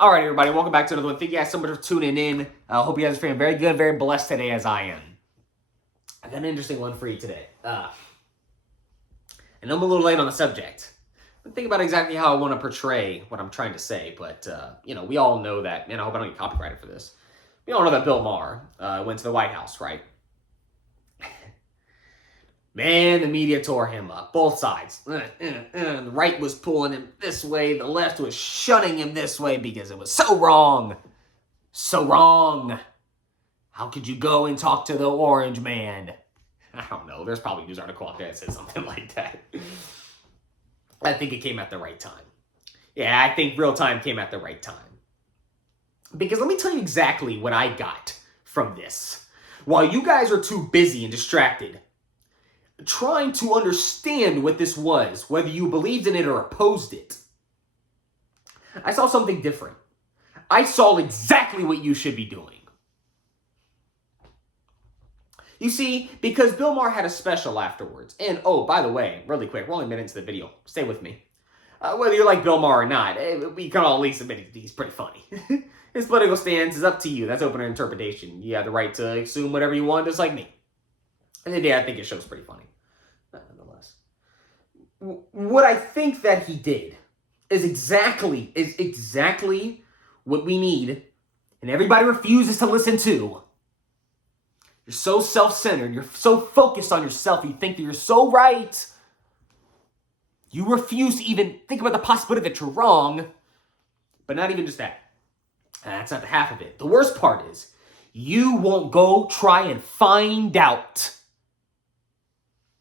All right, everybody, welcome back to another one. Thank you guys so much for tuning in. I hope you guys are feeling very good, very blessed today as I am. I got an interesting one for you today. I know I'm a little late on the subject. I'm thinking about exactly how I want to portray what I'm trying to say, but, we all know that, man, I hope I don't get copyrighted for this. We all know that Bill Maher went to the White House, right? Man, the media tore him up. Both sides. The right was pulling him this way. The left was shunning him this way because it was so wrong. So wrong. How could you go and talk to the orange man? I don't know. There's probably a news article out there that says something like that. I think it came at the right time. Yeah, I think real time came at the right time. Because let me tell you exactly what I got from this. While you guys are too busy and distracted trying to understand what this was, whether you believed in it or opposed it, I saw something different. I saw exactly what you should be doing. You see, because Bill Maher had a special afterwards, and oh, by the way, really quick, we're only a minute into the video, stay with me. Whether you like Bill Maher or not, we can all at least admit he's pretty funny. His political stance is up to you. That's open to interpretation. You have the right to assume whatever you want, just like me. And today I think it shows pretty funny. Nonetheless. What I think that he did is exactly what we need, and everybody refuses to listen to. You're so self-centered. You're so focused on yourself. You think that you're so right. You refuse to even think about the possibility that you're wrong. But not even just that. That's not the half of it. The worst part is you won't go try and find out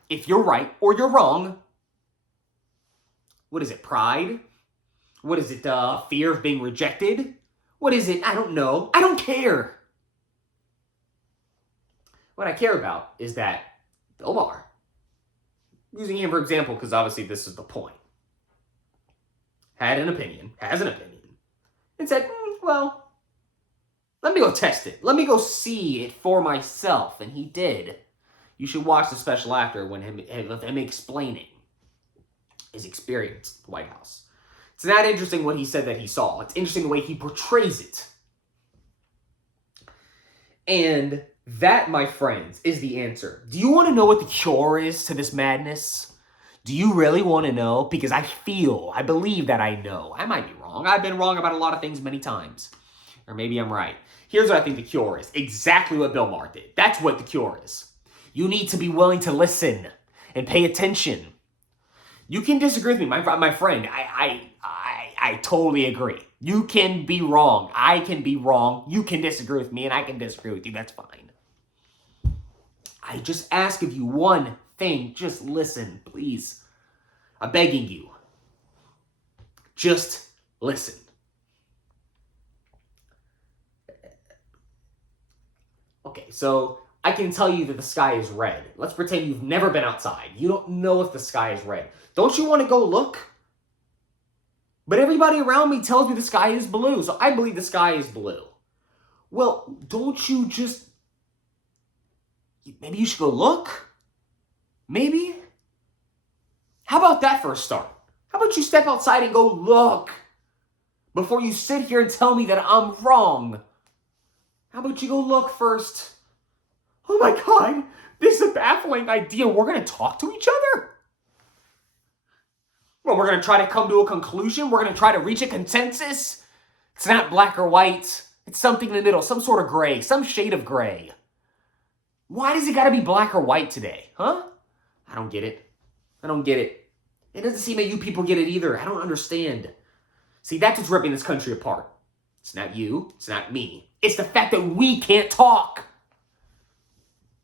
if you're right or you're wrong. What is it? Pride? What is it? Fear of being rejected? What is it? I don't know. I don't care. What I care about is that Bill Maher, using him for example, because obviously this is the point, has an opinion, and said, well, let me go test it. Let me go see it for myself. And he did. You should watch the special after when him explaining his experience at the White House. It's not interesting what he said that he saw. It's interesting the way he portrays it. And that, my friends, is the answer. Do you want to know what the cure is to this madness? Do you really want to know? Because I believe that I know. I might be wrong. I've been wrong about a lot of things many times. Or maybe I'm right. Here's what I think the cure is. Exactly what Bill Maher did. That's what the cure is. You need to be willing to listen and pay attention. You can disagree with me, my friend. I totally agree. You can be wrong. I can be wrong. You can disagree with me, and I can disagree with you. That's fine. I just ask of you one thing. Just listen, please. I'm begging you. Just listen. Okay, so I can tell you that the sky is red. Let's pretend you've never been outside. You don't know if the sky is red. Don't you want to go look? But everybody around me tells me the sky is blue, so I believe the sky is blue. Well, don't you just... Maybe you should go look? Maybe? How about that for a start? How about you step outside and go look before you sit here and tell me that I'm wrong? How about you go look first? Oh my God, this is a baffling idea. We're going to talk to each other? Well, we're going to try to come to a conclusion? We're going to try to reach a consensus? It's not black or white. It's something in the middle, some sort of gray, some shade of gray. Why does it got to be black or white today, huh? I don't get it. It doesn't seem that you people get it either. I don't understand. See, that's what's ripping this country apart. It's not you. It's not me. It's the fact that we can't talk.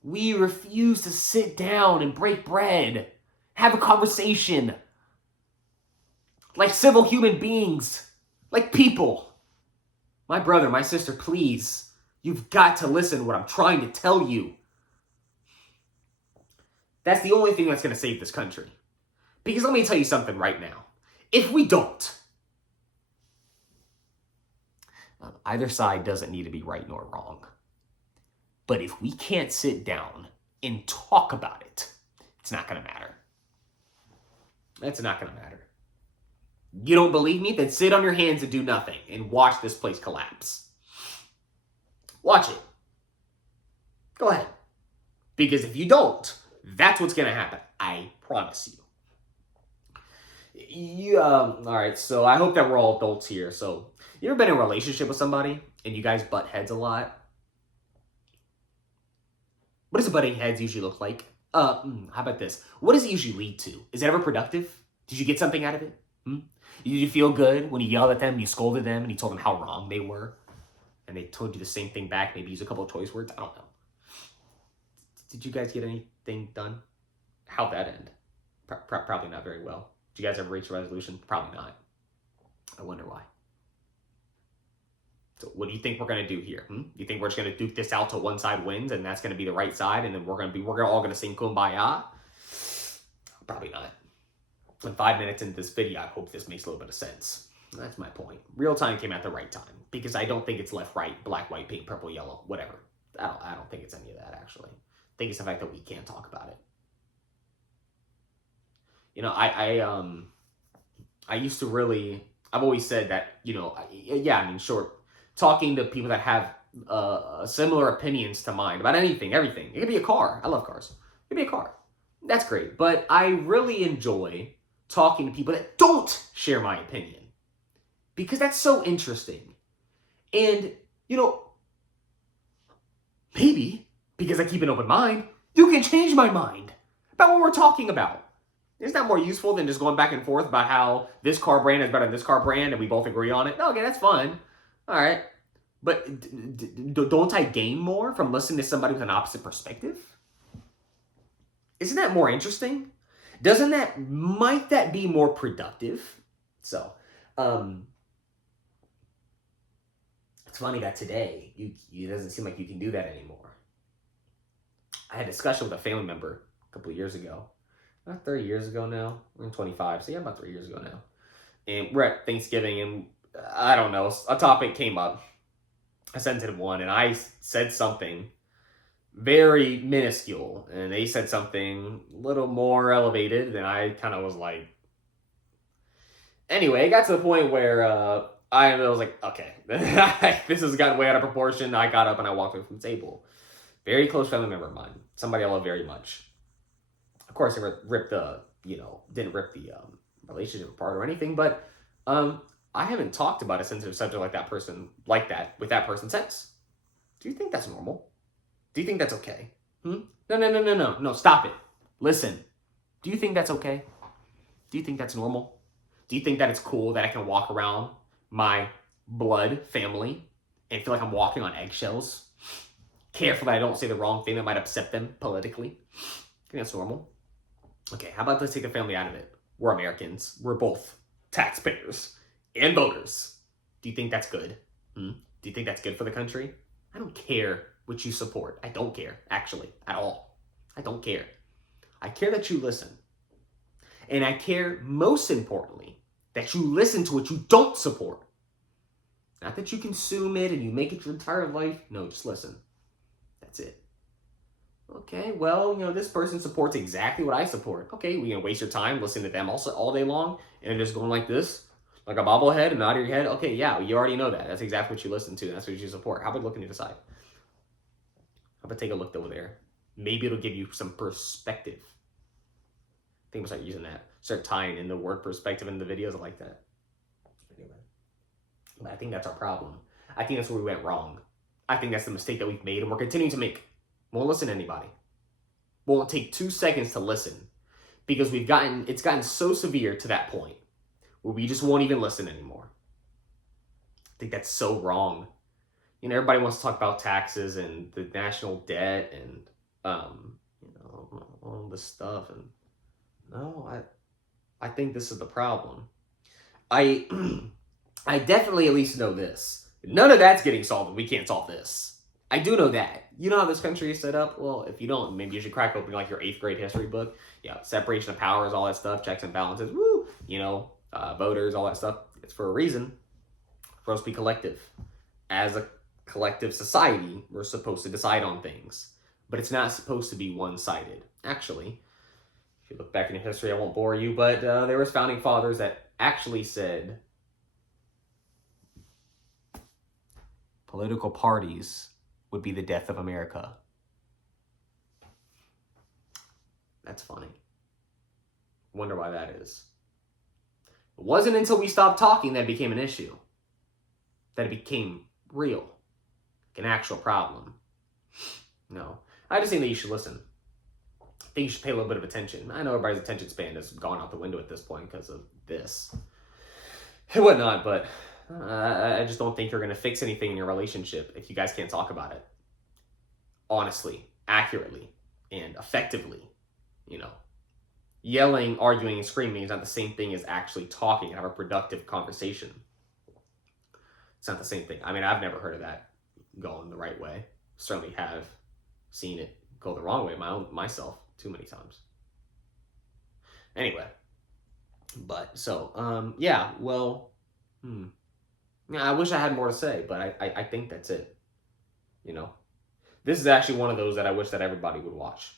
We refuse to sit down and break bread, have a conversation, like civil human beings, like people. My brother, my sister, please, you've got to listen to what I'm trying to tell you. That's the only thing that's going to save this country. Because let me tell you something right now. If we don't, either side doesn't need to be right nor wrong. But if we can't sit down and talk about it, it's not going to matter. It's not going to matter. You don't believe me? Then sit on your hands and do nothing and watch this place collapse. Watch it. Go ahead. Because if you don't, that's what's going to happen. I promise you. All right, so I hope that we're all adults here. So, you ever been in a relationship with somebody and you guys butt heads a lot? What does butting heads usually look like? How about this? What does it usually lead to? Is it ever productive? Did you get something out of it? Did you feel good when you yelled at them, you scolded them, and you told them how wrong they were? And they told you the same thing back, maybe use a couple of choice words? I don't know. Did you guys get anything done? How'd that end? Probably not very well. Did you guys ever reach a resolution? Probably not. I wonder why. So what do you think we're going to do here? You think we're just going to duke this out till one side wins and that's going to be the right side and then we're all going to sing Kumbaya? Probably not. In 5 minutes into this video, I hope this makes a little bit of sense. That's my point. Real time came at the right time because I don't think it's left, right, black, white, pink, purple, yellow, whatever. I don't think it's any of that, actually. I think it's the fact that we can't talk about it. You know, I used to really, I've always said that, you know, short, talking to people that have similar opinions to mine about anything, everything. It could be a car. I love cars. It could be a car. That's great. But I really enjoy talking to people that don't share my opinion because that's so interesting. And, you know, maybe because I keep an open mind, you can change my mind about what we're talking about. Isn't that more useful than just going back and forth about how this car brand is better than this car brand and we both agree on it? Okay, that's fun. All right. But don't I gain more from listening to somebody with an opposite perspective? Isn't that more interesting? Might that be more productive? So, it's funny that today, it doesn't seem like you can do that anymore. I had a discussion with a family member a couple of years ago. About 30 years ago now. I'm 25, so yeah, about 3 years ago now. And we're at Thanksgiving, and I don't know, a topic came up, a sensitive one, and I said something very minuscule, and they said something a little more elevated, and I kind of was like... Anyway, it got to the point where I was like, okay, this has gotten way out of proportion. I got up and I walked away from the table. Very close family member of mine, somebody I love very much. Of course, I didn't rip the relationship apart or anything, but I haven't talked about a sensitive subject with that person since. Do you think that's normal? Do you think that's okay? No, stop it. Listen, do you think that's okay? Do you think that's normal? Do you think that it's cool that I can walk around my blood family and feel like I'm walking on eggshells? Careful that I don't say the wrong thing that might upset them politically. I think that's normal. Okay, how about let's take the family out of it? We're Americans. We're both taxpayers and voters. Do you think that's good? Do you think that's good for the country? I don't care what you support. I don't care, actually, at all. I don't care. I care that you listen. And I care, most importantly, that you listen to what you don't support. Not that you consume it and you make it your entire life. No, just listen. That's it. Okay, well, this person supports exactly what I support. Okay, we're going to waste your time listening to them also all day long and just going like this, like a bobblehead and nod your head. Okay, yeah, you already know that. That's exactly what you listen to. That's what you support. How about looking to the side? How about take a look over there? Maybe it'll give you some perspective. I think we'll start using that. Start tying in the word perspective in the videos. I like that. Anyway, but I think that's our problem. I think that's where we went wrong. I think that's the mistake that we've made and we're continuing to make. Won't listen to anybody. Won't take 2 seconds to listen because it's gotten so severe to that point where we just won't even listen anymore. I think that's so wrong. Everybody wants to talk about taxes and the national debt and all this stuff. And no, I think this is the problem. I definitely at least know this. None of that's getting solved and we can't solve this. I do know that. You know how this country is set up? Well, if you don't, maybe you should crack open like your 8th grade history book. Yeah, separation of powers, all that stuff, checks and balances, woo, voters, all that stuff. It's for a reason. For us to be collective. As a collective society, we're supposed to decide on things. But it's not supposed to be one-sided. Actually, if you look back in history, I won't bore you, but there was founding fathers that actually said political parties would be the death of America. That's funny. Wonder why that is. It wasn't until we stopped talking that it became an issue. That it became real. Like an actual problem. No. I just think that you should listen. I think you should pay a little bit of attention. I know everybody's attention span has gone out the window at this point because of this and whatnot, but I just don't think you're going to fix anything in your relationship if you guys can't talk about it honestly, accurately, and effectively. You know, yelling, arguing, and screaming is not the same thing as actually talking and have a productive conversation. It's not the same thing. I mean, I've never heard of that going the right way. Certainly have seen it go the wrong way myself too many times. Anyway, but so yeah, well, I wish I had more to say, but I think that's it. You know, this is actually one of those that I wish that everybody would watch.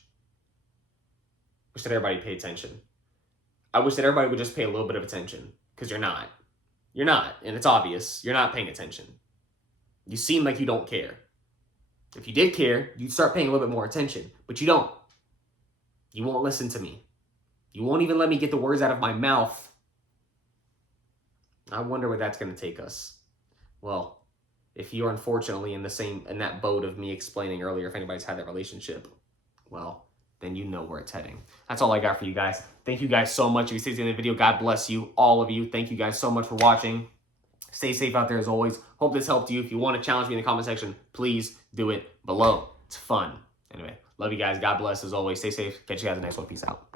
Wish that everybody pay attention. I wish that everybody would just pay a little bit of attention, because you're not. You're not, and it's obvious. You're not paying attention. You seem like you don't care. If you did care, you'd start paying a little bit more attention, but you don't. You won't listen to me. You won't even let me get the words out of my mouth. I wonder where that's going to take us. Well, if you're unfortunately in that boat of me explaining earlier, if anybody's had that relationship, well, then you know where it's heading. That's all I got for you guys. Thank you guys so much. If you stayed to the end of the video, God bless you, all of you. Thank you guys so much for watching. Stay safe out there as always. Hope this helped you. If you want to challenge me in the comment section, please do it below. It's fun. Anyway, love you guys. God bless as always. Stay safe. Catch you guys in the next one. Peace out.